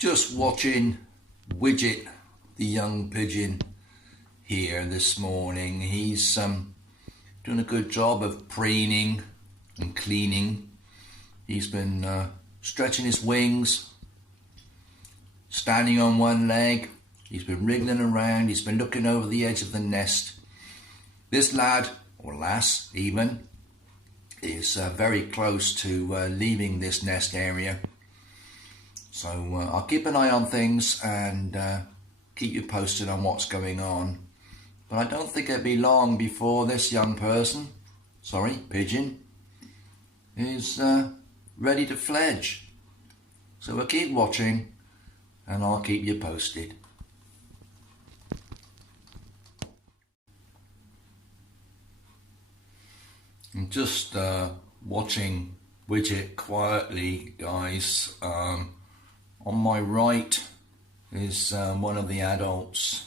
Just watching Widget, the young pigeon, here this morning. He's doing a good job of preening and cleaning. He's been stretching his wings, standing on one leg. He's been wriggling around. He's been looking over the edge of the nest. This lad, or lass even, is very close to leaving this nest area. So I'll keep an eye on things and keep you posted on what's going on. But I don't think it'll be long before this young pigeon, is ready to fledge. So we'll keep watching and I'll keep you posted. I'm just watching Widget quietly, guys. On my right is one of the adults.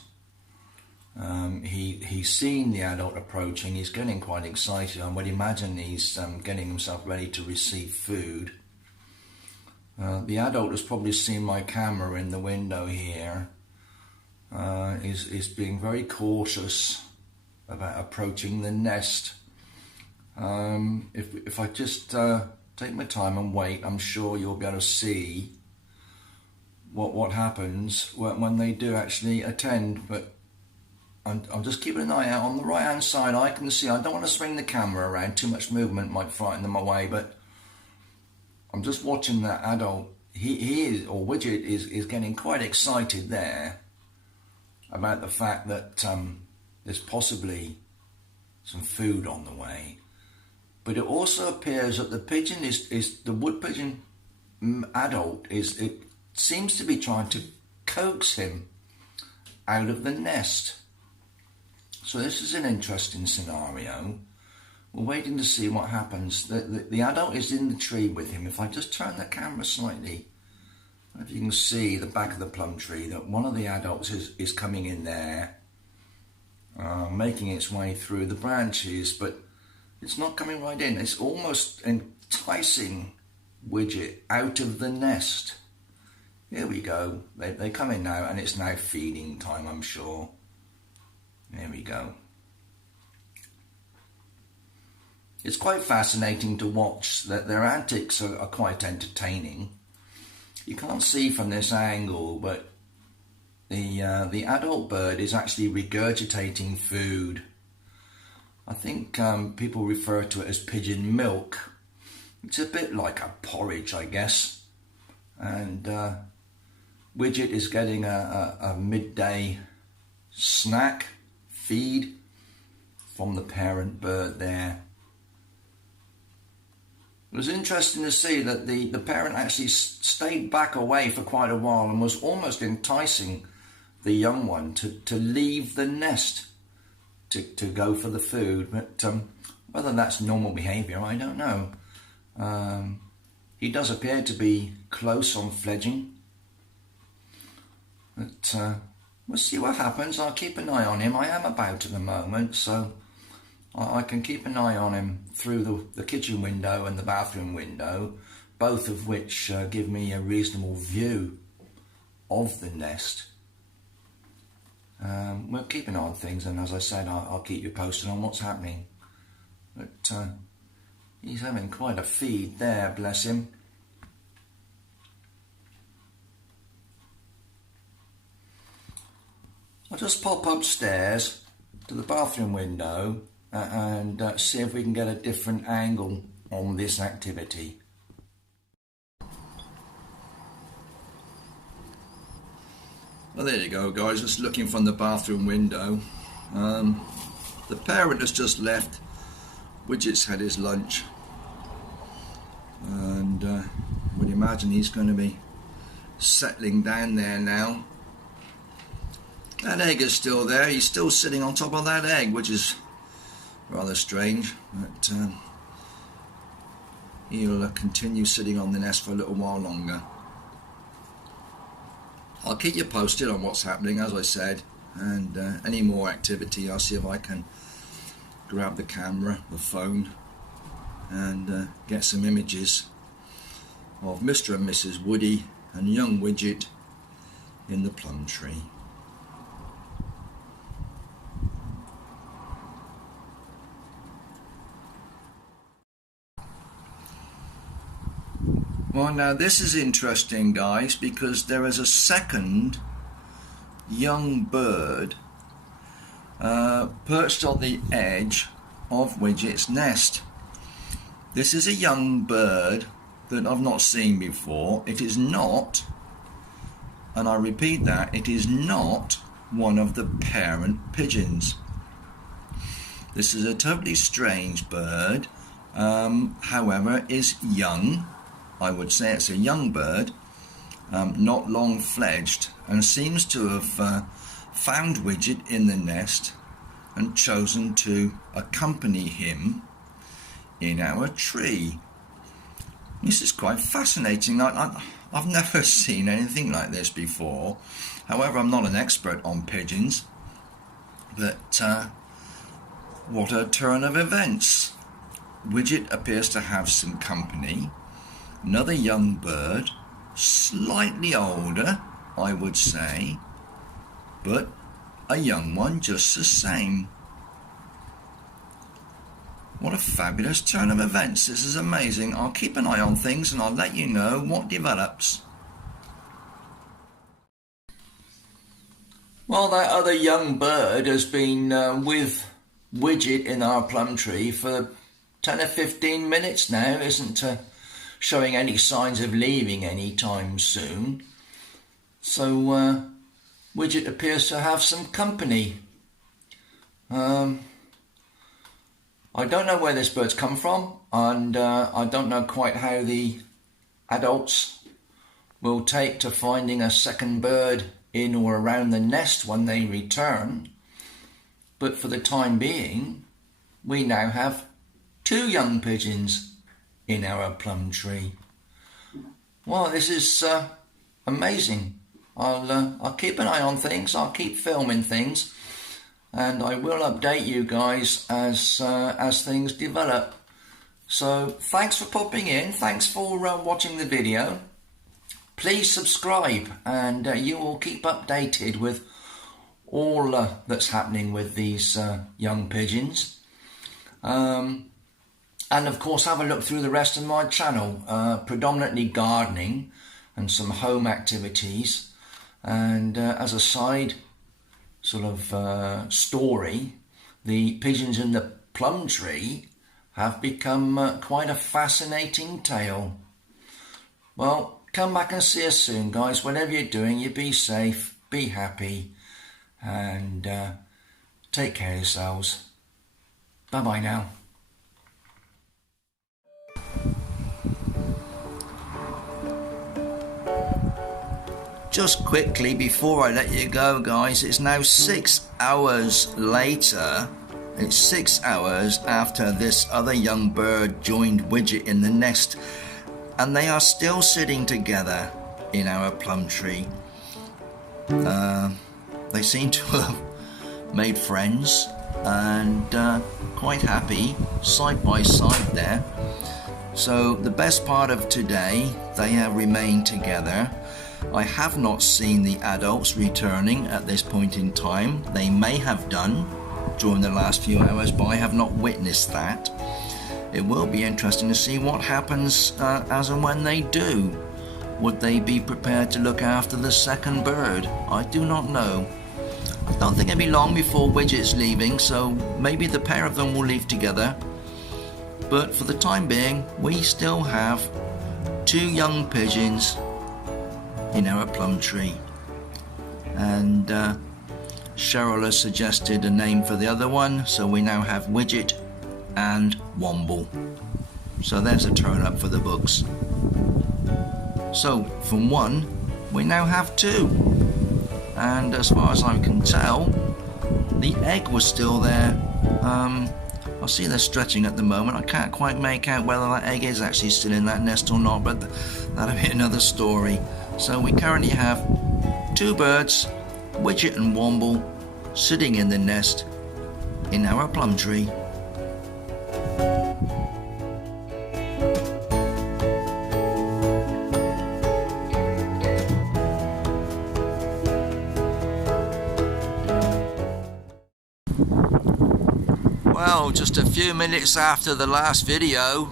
He's seen the adult approaching. He's getting quite excited. I would imagine he's getting himself ready to receive food. The adult has probably seen my camera in the window here. Is being very cautious about approaching the nest. If I just take my time and wait, I'm sure you'll be able to see what happens when they do actually attend. But I'm just keeping an eye out. On the right hand side I can see, I don't want to swing the camera around, too much movement might frighten them away, but I'm just watching that adult. He is, or Widget is getting quite excited there about the fact that there's possibly some food on the way. But it also appears that the pigeon the wood pigeon adult it seems to be trying to coax him out of the nest. So this is an interesting scenario. We're waiting to see what happens. The adult is in the tree with him. If I just turn the camera slightly, if you can see the back of the plum tree, that one of the adults is coming in there, making its way through the branches, but it's not coming right in. It's almost enticing Widget out of the nest. Here we go. They come in now, and it's now feeding time, I'm sure. There we go. It's quite fascinating to watch. That their antics are quite entertaining. You can't see from this angle, but the adult bird is actually regurgitating food. I think people refer to it as pigeon milk. It's a bit like a porridge, I guess. And Widget is getting a midday snack, feed from the parent bird there. It was interesting to see that the parent actually stayed back away for quite a while and was almost enticing the young one to leave the nest to go for the food. But whether that's normal behaviour, I don't know. He does appear to be close on fledging. But we'll see what happens. I'll keep an eye on him. I am about at the moment, so I can keep an eye on him through the kitchen window and the bathroom window, both of which give me a reasonable view of the nest. We'll keep an eye on things, and as I said, I'll keep you posted on what's happening. But he's having quite a feed there, bless him. I'll just pop upstairs to the bathroom window and see if we can get a different angle on this activity. Well, there you go, guys, just looking from the bathroom window. The parent has just left. Widget's had his lunch, and would imagine he's going to be settling down there now. That egg is still there. He's still sitting on top of that egg, which is rather strange, but he'll continue sitting on the nest for a little while longer. I'll keep you posted on what's happening, as I said, and any more activity. I'll see if I can grab the camera, the phone, and get some images of Mr. and Mrs. Woody and young Widget in the plum tree. Well, now this is interesting, guys, because there is a second young bird perched on the edge of Widget's nest. This is a young bird that I've not seen before. It is not, and I repeat that, it is not one of the parent pigeons. This is a totally strange bird, however, is young. I would say it's a young bird, not long fledged, and seems to have found Widget in the nest and chosen to accompany him in our tree. This is quite fascinating. I've never seen anything like this before. However, I'm not an expert on pigeons, but what a turn of events. Widget appears to have some company. Another young bird, slightly older, I would say, but a young one just the same. What a fabulous turn of events. This is amazing. I'll keep an eye on things and I'll let you know what develops. Well, that other young bird has been with Widget in our plum tree for 10 or 15 minutes now, isn't showing any signs of leaving anytime soon. So Widget appears to have some company. I don't know where this bird's come from, and I don't know quite how the adults will take to finding a second bird in or around the nest when they return. But for the time being, we now have 2 young pigeons in our plum tree. Well, this is amazing. I'll keep an eye on things. I'll keep filming things, and I will update you guys as things develop. So thanks for popping in. Thanks for watching the video. Please subscribe, and you will keep updated with all that's happening with these young pigeons. And of course, have a look through the rest of my channel, predominantly gardening and some home activities. And as a side sort of story, the pigeons in the plum tree have become quite a fascinating tale. Well, come back and see us soon, guys. Whatever you're doing, you be safe, be happy, and take care of yourselves. Bye-bye now. Just quickly before I let you go, guys, it's now 6 hours later. It's 6 hours after this other young bird joined Widget in the nest, and they are still sitting together in our plum tree. They seem to have made friends and quite happy side by side there. So the best part of today, they have remained together. I have not seen the adults returning at this point in time. They may have done during the last few hours, but I have not witnessed that. It will be interesting to see what happens as and when they do. Would they be prepared to look after the second bird? I do not know. I don't think it'll be long before Widget's leaving, so maybe the pair of them will leave together. But for the time being, we still have 2 young pigeons in our plum tree. And Cheryl has suggested a name for the other one, so we now have Widget and Womble. So there's a turn up for the books. So from 1, we now have 2. And as far as I can tell, the egg was still there. I see they're stretching at the moment. I can't quite make out whether that egg is actually still in that nest or not, but that'll be another story. So we currently have 2 birds, Widget and Womble, sitting in the nest in our plum tree. Well, just a few minutes after the last video,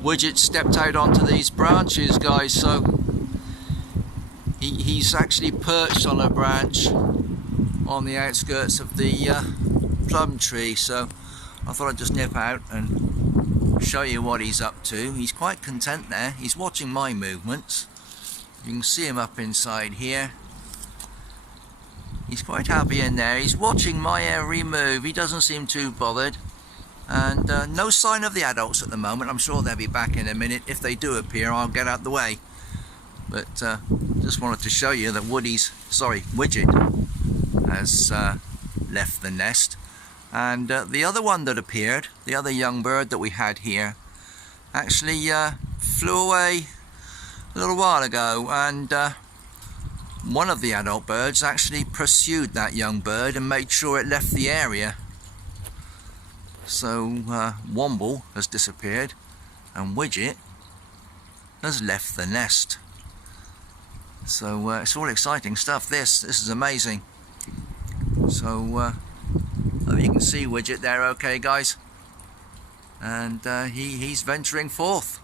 Widget stepped out onto these branches, guys, so he's actually perched on a branch on the outskirts of the plum tree, so I thought I'd just nip out and show you what he's up to. He's quite content there. He's watching my movements. You can see him up inside here. He's quite happy in there. He's watching my every move. He doesn't seem too bothered. And no sign of the adults at the moment. I'm sure they'll be back in a minute. If they do appear, I'll get out the way. But just wanted to show you that Widget has left the nest. And the other one that appeared, the other young bird that we had here, actually flew away a little while ago, and one of the adult birds actually pursued that young bird and made sure it left the area. So Womble has disappeared and Widget has left the nest. So it's all exciting stuff. This is amazing. So hope you can see Widget there okay, guys, and he's venturing forth.